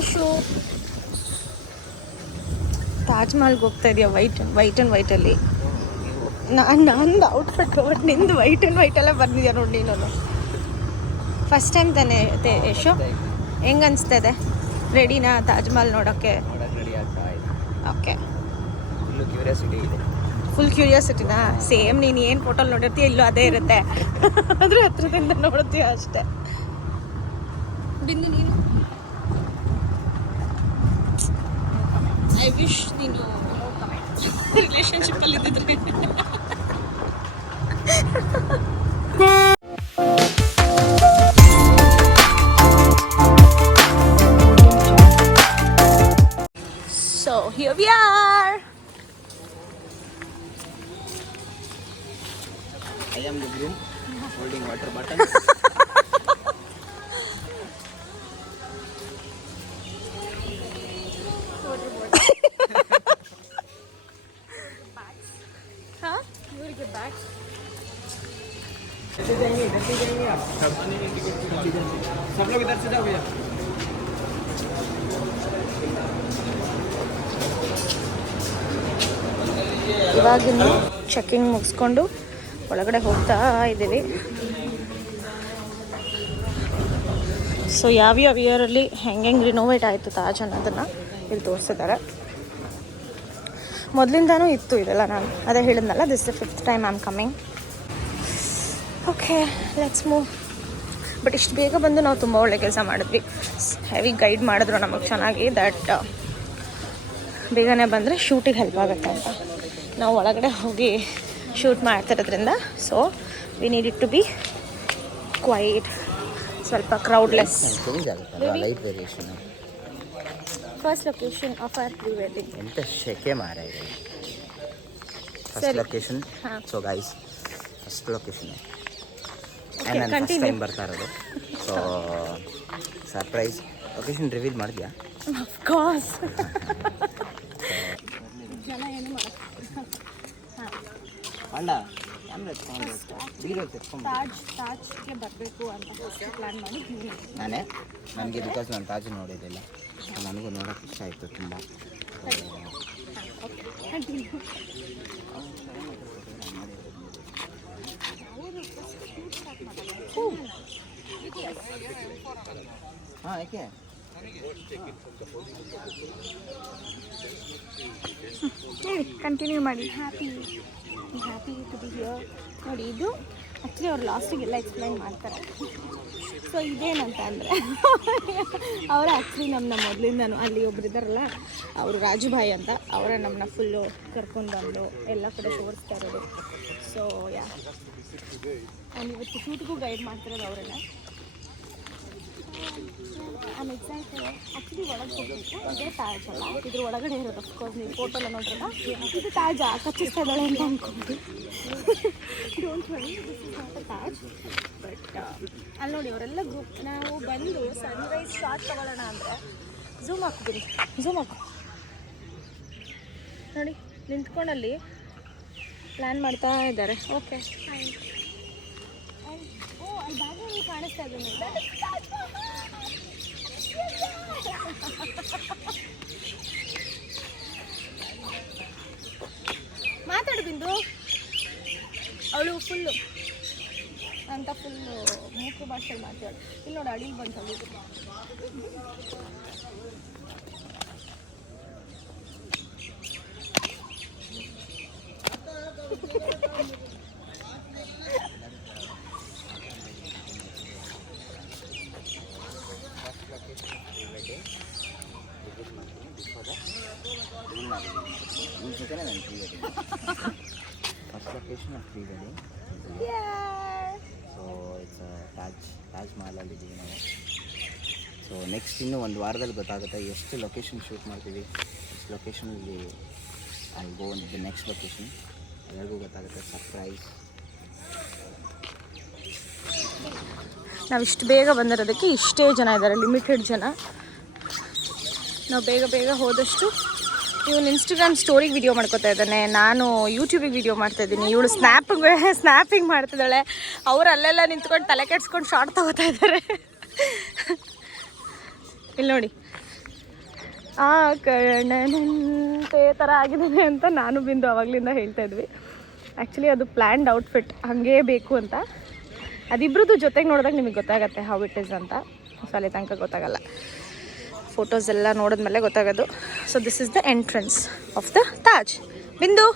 ಐಶು ತಾಜ್ ಮಹಲ್ಗೆ ಹೋಗ್ತಾ ಇದೆಯಾ? ವೈಟ್ ಆ್ಯಂಡ್ ವೈಟಲ್ಲಿ. ನಂದು ಔಟ್ಫಿಟ್ ಬಟ್ ನಿಂದು ವೈಟ್ ಆ್ಯಂಡ್ ವೈಟೆಲ್ಲ ಬಂದಿದ್ಯಾ ನೋಡಿ ನೀನು. ಫಸ್ಟ್ ಟೈಮ್ ತಾನೇ ಯಶು? ಹೆಂಗೆ ಅನಿಸ್ತದೆ? ರೆಡಿನಾ ತಾಜ್ ಮಹಲ್ ನೋಡೋಕ್ಕೆ? Okay, full ಕ್ಯೂರಿಯಾಸಿಟಿನಾ? ಸೇಮ್ ನೀನು ಏನು ಫೋಟೋಲ್ಲಿ ನೋಡಿರ್ತೀಯ ಇಲ್ಲೂ ಅದೇ ಇರುತ್ತೆ. ಅದ್ರ ಹತ್ರದಿಂದ ನೋಡ್ತೀಯ ಅಷ್ಟೇ. ಬಿಂದು ನೀನು? ಐ ವಿಶ್ ನೀನು ರಿಲೇಶನ್ಶಿಪ್ಪಲ್ಲಿ ಇದ್ದಿದ್ರೆ. So here we are. I am the groom holding water bottle. Huh? You will get back. सब लोग इधर से जाओ भैया. ಇವಾಗಿನ್ನು ಚೆಕಿಂಗ್ ಮುಗಿಸ್ಕೊಂಡು ಒಳಗಡೆ ಹೋಗ್ತಾ ಇದ್ದೀವಿ. ಸೊ ಯಾವ್ಯಾವ ಇಯರಲ್ಲಿ ಹೆಂಗೆ ರಿನೋವೇಟ್ ಆಯಿತು ತಾಜ್ ಅನ್ನೋದನ್ನು ಇಲ್ಲಿ ತೋರಿಸಿದ್ದಾರೆ. ಮೊದಲಿಂದನೂ ಇತ್ತು ಇದೆಲ್ಲ. ನಾನು ಅದೇ ಹೇಳಿದ್ನಲ್ಲ, this the 5th time I am coming. Okay, let's move. But ಇಷ್ಟು ಬೇಗ ಬಂದು ನಾವು ತುಂಬ ಒಳ್ಳೆ ಕೆಲಸ ಮಾಡಿದ್ವಿ. ಹೆವಿ ಗೈಡ್ ಮಾಡಿದ್ರು ನಮಗೆ ಚೆನ್ನಾಗಿ, ದಟ್ ಬೇಗನೆ ಬಂದರೆ ಶೂಟಿಗೆ ಹೆಲ್ಪ್ ಆಗುತ್ತೆ ಅಂತ. ನಾವು ಒಳಗಡೆ ಹೋಗಿ ಶೂಟ್ ಮಾಡ್ತಿರೋದ್ರಿಂದ so we need it to be quiet, ಸ್ವಲ್ಪ crowdless. Light variation. First location of our pre wedding. ಎಂತ ಶೆಕೆ ಮಾರ ಇದೆ. First location. So guys, first location ನಾನು ಫಸ್ಟ್ ಟೈಮ್ ಬರ್ತಾ ಇರೋದು. So surprise. ಲೊಕೇಶನ್ ರಿವೀಲ್ ಮಾಡಿದ್ಯಾ? Of course. ಜನ ಏನು ಮಾಡಕ್ಕೆ ಅಲ್ಲ, ಕ್ಯಾಮ್ರಾ ಎತ್ಕೊಂಡು ಬೀರೋ ಎತ್ಕೊಂಡು ತಾಜ್ಗೆ ಬರಬೇಕು ಅಂತ ಫಸ್ಟ್ ಪ್ಲ್ಯಾನ್ ಮಾಡಿ ನಾನೇ. ನನಗೆ ಬಿಕಾಸ್ ನಾನು ತಾಜ್ ನೋಡಿದ್ದಿಲ್ಲ, ನನಗೂ ನೋಡೋಕ್ಕೆ ಇಷ್ಟ ಆಯಿತು ತುಂಬ. ಹಾಂ, ಯಾಕೆ ಕಂಟಿನ್ಯೂ ಮಾಡಿ. Happy to be here. ನೋಡಿ, ಇದು ಆ್ಯಕ್ಚುಲಿ ಅವ್ರು ಲಾಸ್ಟಿಗೆಲ್ಲ ಎಕ್ಸ್ಪ್ಲೈನ್ ಮಾಡ್ತಾರೆ. ಸೊ ಇದೇನಂತ ಅಂದರೆ ಅವರು ಆ್ಯಕ್ಚುಲಿ ನಮ್ಮನ್ನ ಮೊದಲಿಂದನೂ ಅಲ್ಲಿ ಒಬ್ರು ಇದ್ದಾರಲ್ಲ, ಅವರು ರಾಜುಭಾಯಿ ಅಂತ, ಅವರ ನಮ್ಮನ್ನ ಫುಲ್ಲು ಕರ್ಕೊಂಡು ಬಂದು ಎಲ್ಲ ಕಡೆ ತೋರಿಸ್ತಾ ಇರೋದು. ಸೊ ಯಾ, ನಾನು ಇವತ್ತು ಶೂಟ್ಗೂ ಗೈಡ್ ಮಾಡ್ತಿರೋದು ಅವರೆಲ್ಲ. Am excited. ಆ್ಯಕ್ಚುಲಿ ಒಳಗೆ ಹೋಗ್ಬೇಕು. ಇದೇ ತಾಜ್ ಅಲ್ಲ, ಇದ್ರ ಒಳಗಡೆ ಇರೋದು. ಅಫ್ಕೋರ್ಸ್ ನೀವು ಫೋಟೋಲ್ಲ ನೋಡ್ರಲ್ಲ, ಇದು ತಾಜಾ ಕಚ್ಚಿಸ್ತಾ ಇದ್ದಾಳೆ ಅಂತ ಅಂದ್ಕೊಂಡು don't worry, this is not a Taj. But ಅಲ್ಲಿ ನೋಡಿ ಅವರೆಲ್ಲ ಗ್ರೂಪ್. ನಾವು ಬಂದು ಸನ್ರೈಸ್ ಶಾಟ್ ತಗೊಳ್ಳೋಣ ಅಂದರೆ ಝೂಮ್ ಹಾಕ್ತೀನಿ. ಝೂಮ್ ಹಾಕು ನೋಡಿ, ನಿಂತ್ಕೊಂಡಲ್ಲಿ ಪ್ಲ್ಯಾನ್ ಮಾಡ್ತಾ ಇದ್ದಾರೆ. ಓಕೆ, ಓ ಅಲ್ಲಿ ಬ್ಯಾಗ್ರೌಂಡ್ ಕಾಣಿಸ್ತಾ ಇದೆ ನೋಡಿ. ಮಾತಾಡು ಬಿಂದು. ಅವಳು ಫುಲ್ಲು ಮೂಕು ಭಾಷೆಯಲ್ಲಿ ಮಾತಾಡು. ಇಲ್ಲಿ ನೋಡಿ, ಅಡಿಲ್ ಬಂತು ಅವಳಿಗೆ. First location of prewedding. So it's Taj ಮಹಲಲ್ಲಿ ಇದ್ದೀವಿ ನಾವು. ಸೊ ನೆಕ್ಸ್ಟ್ ಇನ್ನೂ ಒಂದು ವಾರದಲ್ಲಿ ಗೊತ್ತಾಗುತ್ತೆ ಎಷ್ಟು ಲೊಕೇಶನ್ ಶೂಟ್ ಮಾಡ್ತೀವಿ, ಎಷ್ಟು ಲೊಕೇಶನಲ್ಲಿ ಅಲ್ಲಿ ಗೋ ದ ನೆಕ್ಸ್ಟ್ ಲೊಕೇಶನ್, ಎಲ್ಲರಿಗೂ ಗೊತ್ತಾಗುತ್ತೆ. ಸರ್ಪ್ರೈಸ್. ನಾವು ಇಷ್ಟು ಬೇಗ ಬಂದಿರೋದಕ್ಕೆ ಇಷ್ಟೇ ಜನ ಇದ್ದಾರೆ, ಲಿಮಿಟೆಡ್ ಜನ. ನಾವು ಬೇಗ ಹೋದಷ್ಟು. ಇವನು ಇನ್ಸ್ಟಾಗ್ರಾಮ್ ಸ್ಟೋರಿಗೆ ವಿಡಿಯೋ ಮಾಡ್ಕೋತಾ ಇದ್ದಾನೆ, ನಾನು ಯೂಟ್ಯೂಬಿಗೆ ವಿಡಿಯೋ ಮಾಡ್ತಾಯಿದ್ದೀನಿ, ಇವಳು ಸ್ನ್ಯಾಪಿಂಗ್ ಮಾಡ್ತಿದ್ದಾಳೆ. ಅವ್ರು ಅಲ್ಲೆಲ್ಲ ನಿಂತ್ಕೊಂಡು ತಲೆ ಕೆಡ್ಸ್ಕೊಂಡು ಶಾರ್ಟ್ ತೊಗೋತಾ ಇದ್ದಾರೆ. ಇಲ್ಲಿ ನೋಡಿ, ಆ ಕರ್ಣನಂತೆ ಥರ ಆಗಿದ್ದಾನೆ ಅಂತ ನಾನು ಬಿಂದು ಅವಾಗಲಿಂದ ಹೇಳ್ತಾ ಇದ್ವಿ. ಆ್ಯಕ್ಚುಲಿ ಅದು ಪ್ಲ್ಯಾನ್ಡ್ ಔಟ್ಫಿಟ್ ಹಾಗೇ ಬೇಕು ಅಂತ. ಅದಿಬ್ರದ್ದು ಜೊತೆಗೆ ನೋಡಿದಾಗ ನಿಮಗೆ ಗೊತ್ತಾಗತ್ತೆ ಹೌ ಇಟ್ ಈಸ್ ಅಂತ. ಸೊ ಅಲ್ಲಿ ತನಕ ಗೊತ್ತಾಗಲ್ಲ, ಫೋಟೋಸ್ ಎಲ್ಲ ನೋಡಿದ್ಮೇಲೆ ಗೊತ್ತಾಗೋದು. So this is the entrance of the Taj. ಬಿಂದು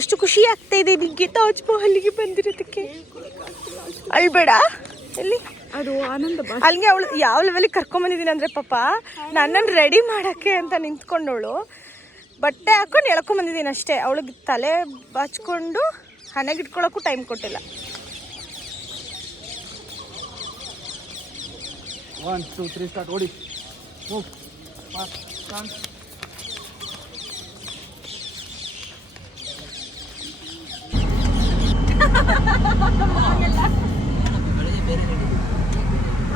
ಎಷ್ಟು ಖುಷಿ ಆಗ್ತಾ ಇದೆ ನಿಮಗೆ ತಾಜ್ ಮಹಲ್ಗೆ ಬಂದಿರೋದಕ್ಕೆ. ಅಳ್ಬೇಡ. ಎಲ್ಲಿ ಅದು ಆನಂದ ಅಲ್ಲಿಗೆ ಅವಳು ಯಾವ ಲೆವೆಲಿಗೆ ಕರ್ಕೊಂಬಂದಿದ್ದೀನಿ ಅಂದರೆ ಪಾಪ ನನ್ನನ್ನು ರೆಡಿ ಮಾಡೋಕ್ಕೆ ಅಂತ ನಿಂತ್ಕೊಂಡವಳು ಬಟ್ಟೆ ಹಾಕ್ಕೊಂಡು ಎಳ್ಕೊಂಬಂದಿದ್ದೀನಿ ಅಷ್ಟೇ. ಅವಳಿಗೆ ತಲೆ ಬಾಚ್ಕೊಂಡು ಹಣೆಗಿಟ್ಕೊಳ್ಳೋಕ್ಕೂ ಟೈಮ್ ಕೊಟ್ಟಿಲ್ಲ. 1 2 3 ಸ್ಟಾರ್ಟ್. ಓಡಿ ಮೂವ್ ಫಾಸ್ಟ್ ಸ್ಟಾರ್ಟ್.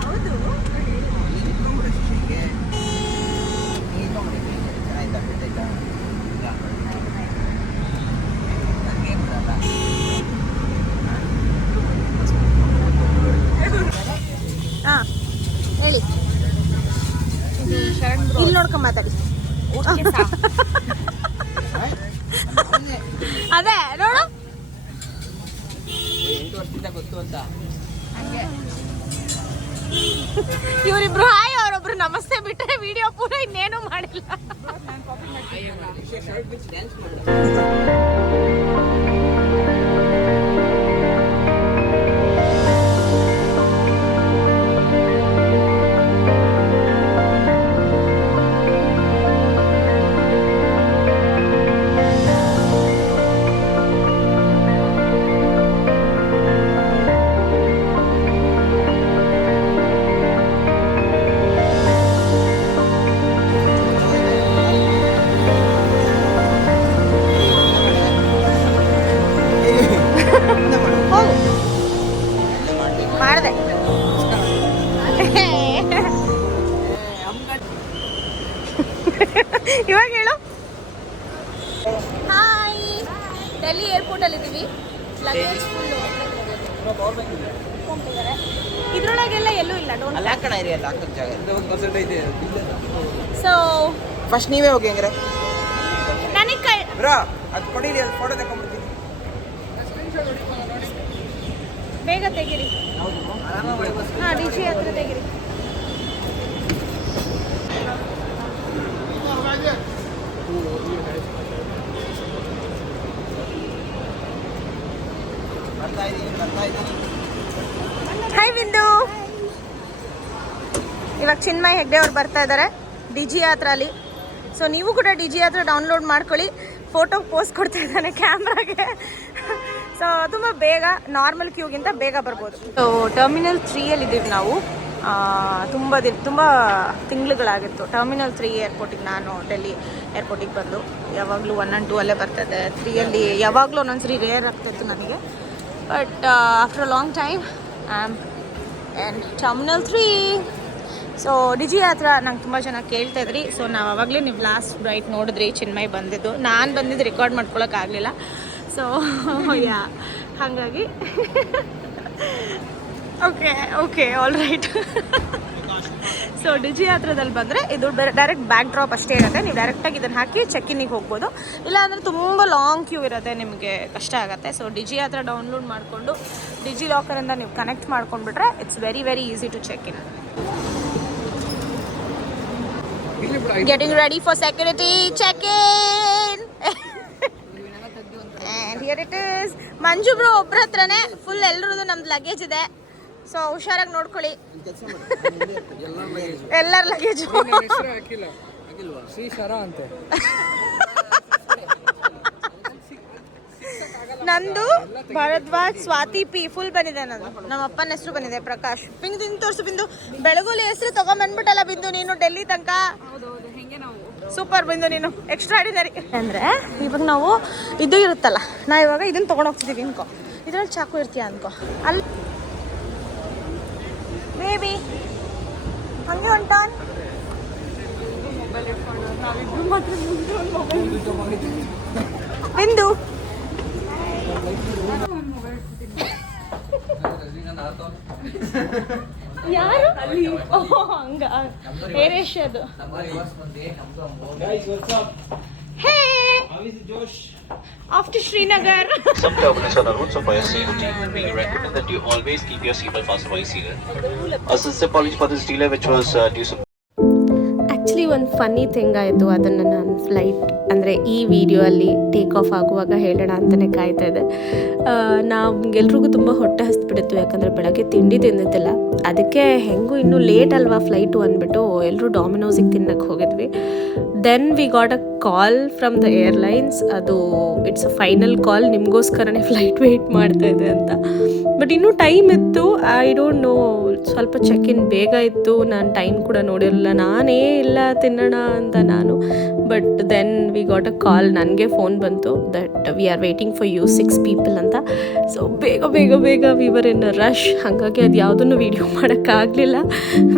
ಹೌದು ಹಾಂ ಹೇಳಿ. ಇಲ್ಲಿ ನೋಡ್ಕೊಂಡ್ ಮಾತಾಡಿ. ಅದೇ ನೋಡು 8 ವರ್ಷದಿಂದ ಗೊತ್ತು ಅಂತ. ಇವರಿಬ್ರು ಹಾಯ್, ಅವರೊಬ್ರು ನಮಸ್ತೆ ಬಿಟ್ಟರೆ ವಿಡಿಯೋ ಪೂರ ಇನ್ನೇನು ಮಾಡಿಲ್ಲ. ಹೋಗು ಮಾಡಿದೆ. ಇವಾಗ ಹೇಳು. ಹಾಯ್, ಡೆಲ್ಲಿ ಏರ್ಪೋರ್ಟಲ್ಲಿ ಇದ್ದೀವಿ. ಲಗೇಜ್ ಫುಲ್ಲು ಇದ್ರೊಳಗೆಲ್ಲ ಎಲ್ಲೂ ಇಲ್ಲ. ಸೊ ಫಸ್ಟ್ ನೀವೇ ಹೋಗಿ ಹೆಂಗ್ರೆ ನನಗೆ ಬ್ರೋ ಅದು ಕೊಡಿರಿ, ಅದು ಫೋಟೋ ತಗೊಂಡ್ಬಿಡ್ತೀನಿ. ಬೇಗ ತೆಗೀರಿ. ಹಾಂ ಡಿಜಿ ಹತ್ರ ತೆಗೀರಿ. ಹಾಯ್ ಬಿಂದು. ಇವಾಗ ಚಿನ್ಮಯ್ ಹೆಗ್ಡೆ ಅವ್ರು ಬರ್ತಾ ಇದ್ದಾರೆ ಡಿಜಿ ಹತ್ರಲಿ. ಸೊ ನೀವು ಕೂಡ ಡಿಜಿ ಹತ್ರ ಡೌನ್ಲೋಡ್ ಮಾಡ್ಕೊಳ್ಳಿ. ಫೋಟೋ ಪೋಸ್ಟ್ ಕೊಡ್ತಾ ಇದ್ದಾನೆ ಕ್ಯಾಮ್ರಾಗೆ. ಸೊ ತುಂಬ ಬೇಗ ನಾರ್ಮಲ್ ಕ್ಯೂಗಿಂತ ಬೇಗ ಬರ್ಬೋದು. ಸೊ ಟರ್ಮಿನಲ್ 3ಯಲ್ಲಿ ಇದ್ದೀವಿ ನಾವು. ತುಂಬ ತಿಂಗಳುಗಳಾಗಿತ್ತು ಟರ್ಮಿನಲ್ 3 ಏರ್ಪೋರ್ಟಿಗೆ, ನಾನು ಡೆಲ್ಲಿ ಏರ್ಪೋರ್ಟಿಗೆ ಬಂದು. ಯಾವಾಗಲೂ 1 and 2 ಅಲ್ಲೇ ಬರ್ತಾಯಿದ್ದೆ. 3ಯಲ್ಲಿ ಯಾವಾಗಲೂ ಒಂದೊಂದ್ಸರಿ ರೇರ್ ಆಗ್ತಾಯಿತ್ತು ನನಗೆ. But after a long time I am and terminal 3. So DG ಹತ್ರ ನಂಗೆ ತುಂಬ ಜನ ಕೇಳ್ತಾಯಿದ್ರಿ. ಸೊ ನಾವು ಆವಾಗಲೇ ನೀವು ಲಾಸ್ಟ್ ಬ್ರೈಟ್ ನೋಡಿದ್ರಿ ಚಿನ್ಮಯ್ ಬಂದಿದ್ದು. ನಾನು ಬಂದಿದ್ದು ರೆಕಾರ್ಡ್ ಮಾಡ್ಕೊಳಕ್ಕಾಗಲಿಲ್ಲ. ಸೊ ಯಾ ಹಾಗಾಗಿ ಓಕೆ ಆಲ್ ರೈಟ್. ಸೊ ಡಿಜಿ ಹತ್ರದಲ್ಲಿ ಬಂದರೆ ಇದು ಡೈರೆಕ್ಟ್ ಬ್ಯಾಕ್ ಡ್ರಾಪ್ ಅಷ್ಟೇ ಇರುತ್ತೆ. ನೀವು ಡೈರೆಕ್ಟಾಗಿ ಇದನ್ನು ಹಾಕಿ ಚೆಕ್ಇನ್ನಿಗೆ ಹೋಗ್ಬೋದು. ಇಲ್ಲಾಂದರೆ ತುಂಬ ಲಾಂಗ್ ಕ್ಯೂ ಇರುತ್ತೆ, ನಿಮಗೆ ಕಷ್ಟ ಆಗುತ್ತೆ. ಸೊ ಡಿಜಿ ಹತ್ರ ಡೌನ್ಲೋಡ್ ಮಾಡಿಕೊಂಡು ಡಿಜಿ ಲಾಕರಿಂದ ನೀವು ಕನೆಕ್ಟ್ ಮಾಡ್ಕೊಂಡ್ಬಿಟ್ರೆ it's very very easy to check in. Getting ready for security check-in. And here it is. ಮಂಜು ಬ್ರೋ ಒಬ್ಬರ ಹತ್ರನೇ ಫುಲ್ ಎಲ್ಲರದು ನಮ್ದು ಲಗೇಜ್ ಇದೆ. ಸೊ ಹುಷಾರಾಗಿ ನೋಡ್ಕೊಳ್ಳಿ. ಎಲ್ಲರ ಲಗೇಜು ನಂದು ಭರದ್ವಾಜ್ ಸ್ವಾತಿ ಪಿ ಫುಲ್ ಬಂದಿದೆ. ನಂದು ನಮ್ಮ ಅಪ್ಪನ ಹೆಸರು ಬಂದಿದೆ ಪ್ರಕಾಶ್. ಬಿಂದು ತಿಂದು ತೋರಿಸು ಬಿಂದು. ಬೆಳಗುಲಿ ಹೆಸರು ತೊಗೊಂಬಂದ್ಬಿಟ್ಟಲ್ಲ ಬಿಂದು ನೀನು ಡೆಲ್ಲಿ ತನಕ. ಸೂಪರ್ ಬಿಂದು ನೀನು, ಎಕ್ಸ್ಟ್ರಾಡಿನರಿ. ಅಂದರೆ ಇವಾಗ ನಾವು ಇದು ಇರುತ್ತಲ್ಲ, ನಾ ಇವಾಗ ಇದನ್ನು ತೊಗೊಂಡೋಗ್ತಿದ್ದೀವಿ ಅನ್ಕೋ. ಇದ್ರಲ್ಲಿ ಚಾಕು ಇರ್ತೀಯ ಅನ್ಕೋ. ಅಲ್ಲಿ ಬೇಬಿ ಹಂಗೆ ಹೊಂಟಾನ್. ಬಿಂದು ಯಾರು ಹಂಗ air ಏಷ್ಯಾದು. Hey after Srinagar. Some turbulence on the road, so for your safety, we recommend that you always keep your seatbelt fastened while seated. Since apology for this delay, which was due to actually ಒಂದು funny thing ಆಯಿತು. ಅದನ್ನು ನಾನು flight ಅಂದರೆ ಈ video ಅಲ್ಲಿ take off ಆಗುವಾಗ ಹೇಳೋಣ ಅಂತಲೇ ಕಾಯ್ತಾ ಇದೆ. ನಮ್ಗೆಲ್ರಿಗೂ ತುಂಬ ಹೊಟ್ಟೆ ಹಸ್ಬಿಟ್ಟಿತ್ತು, ಯಾಕಂದರೆ ಬೆಳಗ್ಗೆ ತಿಂಡಿ ತಿಂದಿದ್ದಿಲ್ಲ. ಅದಕ್ಕೆ ಹೆಂಗೂ ಇನ್ನೂ ಲೇಟ್ ಅಲ್ವಾ ಫ್ಲೈಟು ಅಂದ್ಬಿಟ್ಟು ಎಲ್ಲರೂ ಡಾಮಿನೋಸಿಗೆ ತಿನ್ನಕ್ಕೆ ಹೋಗಿದ್ವಿ. Then we got a call from the airlines. ಅದು ಇಟ್ಸ್ ಅ ಫೈನಲ್ ಕಾಲ್, ನಿಮಗೋಸ್ಕರನೇ ಫ್ಲೈಟ್ ವೆಯ್ಟ್ ಮಾಡ್ತಾ ಇದೆ ಅಂತ. ಬಟ್ ಇನ್ನೂ ಟೈಮ್ ಇತ್ತು. ಐ ಡೋಂಟ್ ನೋ, ಸ್ವಲ್ಪ ಚೆಕ್ ಇನ್ ಬೇಗ ಇತ್ತು. ನಾನು ಟೈಮ್ ಕೂಡ ನೋಡಿರಲಿಲ್ಲ. ನಾನೇ ಇಲ್ಲ ತಿನ್ನೋಣ ಅಂತ ನಾನು. But then we got a call, ನನಗೆ ಫೋನ್ ಬಂತು that we are waiting for you 6 people ಅಂತ. ಸೊ ಬೇಗ ಬೇಗ ಬೇಗ we were in a rush. ಹಾಗಾಗಿ ಅದು ಯಾವುದನ್ನು ವೀಡಿಯೋ ಮಾಡೋಕ್ಕಾಗಲಿಲ್ಲ.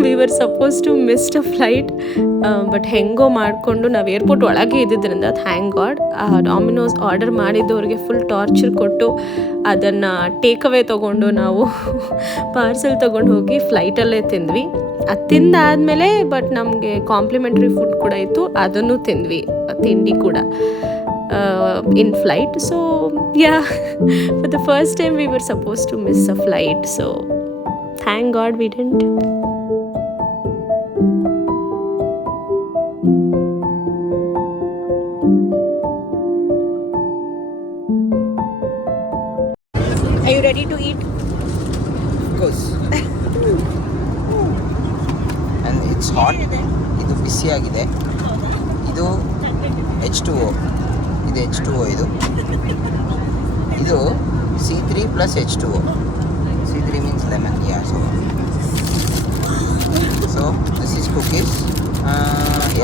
We were suppose to missed a flight. But ಹೆಂಗೋ ಮಾಡಿಕೊಂಡು ನಾವು ಏರ್ಪೋರ್ಟ್ ಒಳಗೆ ಇದ್ದಿದ್ದರಿಂದ ಥ್ಯಾಂಕ್ ಗಾಡ್. ಡಾಮಿನೋಸ್ ಆರ್ಡರ್ ಮಾಡಿದ್ದವ್ರಿಗೆ ಫುಲ್ ಟಾರ್ಚರ್ ಕೊಟ್ಟು ಅದನ್ನು ಟೇಕ್ ಅವೇ ತೊಗೊಂಡು ನಾವು ಪಾರ್ಸೆಲ್ ತೊಗೊಂಡು ಹೋಗಿ ಫ್ಲೈಟಲ್ಲೇ ತಿಂದ್ವಿ. ಅದು ತಿಂದಾದಮೇಲೆ ಬಟ್ ನಮಗೆ ಕಾಂಪ್ಲಿಮೆಂಟ್ರಿ ಫುಡ್ ಕೂಡ ಇತ್ತು, ಅದನ್ನು ತಿಂದ್ವಿ, ತಿಂಡಿ ಕೂಡ in flight. So yeah, for the first time we were suppose to miss a flight. So thank God we didn't. Are you ready to eat? Of course. And it's hot. ಇದು ಬಿಸಿಯಾಗಿದೆ. ಇದು H2O. ಇದು H2O. ಇದು C3 plus H2O. C3 means lemon. Yeah. So this is cookies.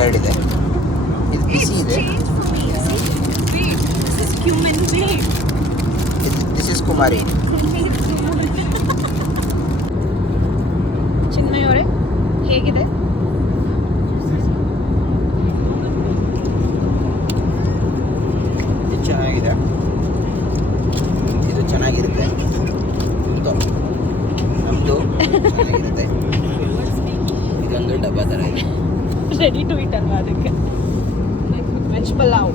ಎರಡಿದೆ. ಇದು ಬಿಸಿ ಇದೆ. This is Kumari. Chinmay ಅವರೇ, ಹೇಗಿದೆ? ಇದು ಚೆನ್ನಾಗಿದೆ. ಇದು ಚೆನ್ನಾಗಿರುತ್ತೆ. ನಮ್ಮದು ಚೆನ್ನಾಗಿರುತ್ತೆ. ಇದೊಂದು ಡಬ್ಬ ಥರ ಇದೆ. ರೆಡಿ ಟು ಈಟ್ ಅಲ್ವಾ ಅದಕ್ಕೆ. ವೆಜ್ ಪಲಾವ್.